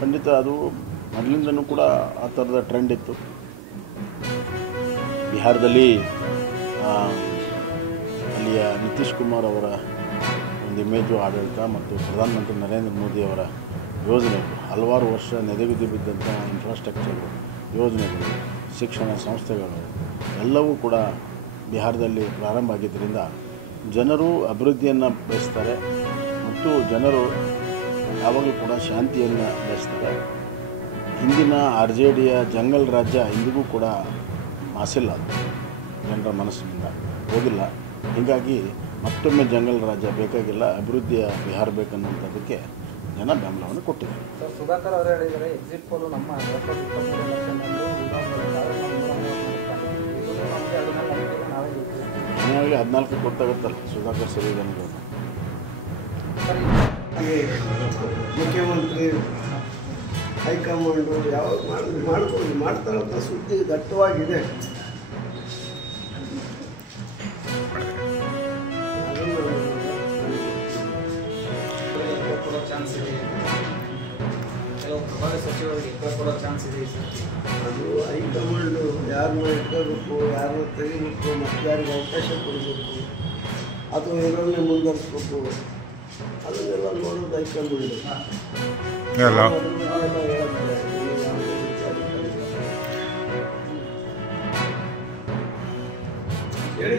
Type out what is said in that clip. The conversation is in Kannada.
ಖಂಡಿತ ಅದು ಮೊದಲಿಂದನೂ ಕೂಡ ಆ ಥರದ ಟ್ರೆಂಡ್ ಇತ್ತು. ಬಿಹಾರದಲ್ಲಿ ಅಲ್ಲಿಯ ನಿತೀಶ್ ಕುಮಾರ್ ಅವರ ಒಂದು ಇಮೇಜು, ಆಡಳಿತ ಮತ್ತು ಪ್ರಧಾನಮಂತ್ರಿ ನರೇಂದ್ರ ಮೋದಿಯವರ ಯೋಜನೆಗಳು, ಹಲವಾರು ವರ್ಷ ನೆನೆಗುದಿ ಬಿದ್ದಂಥ ಇನ್ಫ್ರಾಸ್ಟ್ರಕ್ಚರು, ಯೋಜನೆಗಳು, ಶಿಕ್ಷಣ ಸಂಸ್ಥೆಗಳು ಎಲ್ಲವೂ ಕೂಡ ಬಿಹಾರದಲ್ಲಿ ಪ್ರಾರಂಭ ಆಗಿದ್ದರಿಂದ ಜನರು ಅಭಿವೃದ್ಧಿಯನ್ನು ಬಯಸ್ತಾರೆ ಮತ್ತು ಜನರು ಯಾವಾಗಲೂ ಕೂಡ ಶಾಂತಿಯನ್ನು ಬಯಸ್ತಾರೆ. ಹಿಂದಿನ RJDಯ ಜಂಗಲ್ ರಾಜ್ಯ ಇಂದಿಗೂ ಕೂಡ ಮಾಸಿಲ್ಲ, ಅದು ಜನರ ಮನಸ್ಸಿನಿಂದ ಹೋಗಿಲ್ಲ. ಹೀಗಾಗಿ ಮತ್ತೊಮ್ಮೆ ಜಂಗಲ್ ರಾಜ್ಯ ಬೇಕಾಗಿಲ್ಲ, ಅಭಿವೃದ್ಧಿಯ ಬಿಹಾರ ಬೇಕನ್ನುವಂಥದ್ದಕ್ಕೆ ಜನ ಬೆಂಬಲವನ್ನು ಕೊಟ್ಟಿದ್ದಾರೆ. ಸುಧಾಕರ್ ಅವರು ಹೇಳಿದರೆ ಎಕ್ಸಿಟ್ ಪೋಲು ನಮ್ಮ ಏನಾಗಲಿ 14 ಗೊತ್ತಾಗುತ್ತಲ್ಲ ಸುಧಾಕರ್ ಸರಿಯಾಗಿ. ಮುಖ್ಯಮಂತ್ರಿ ಹೈಕಮಾಂಡು ಯಾವಾಗ ಮಾಡ್ತಾರಂತ ಸುದ್ದಿ ದಟ್ಟವಾಗಿದೆ. ಅದು ಹೈಕಮಾಂಡು ಯಾರನ್ನ ಇಟ್ಕೋಬೇಕು, ಯಾರನ್ನ ತೆಗಿಬೇಕು, ಮತ್ತು ಯಾರಿಗೆ ಅವಕಾಶ ಕೊಡಬೇಕು, ಅದು ಇದನ್ನೇ ಮುಂದುವರಿಸ್ಬೇಕು, ಅದನ್ನೆಲ್ಲ ನೋಡೋದು ಹೈಕಮಾಂಡು. ಹೇಳಿ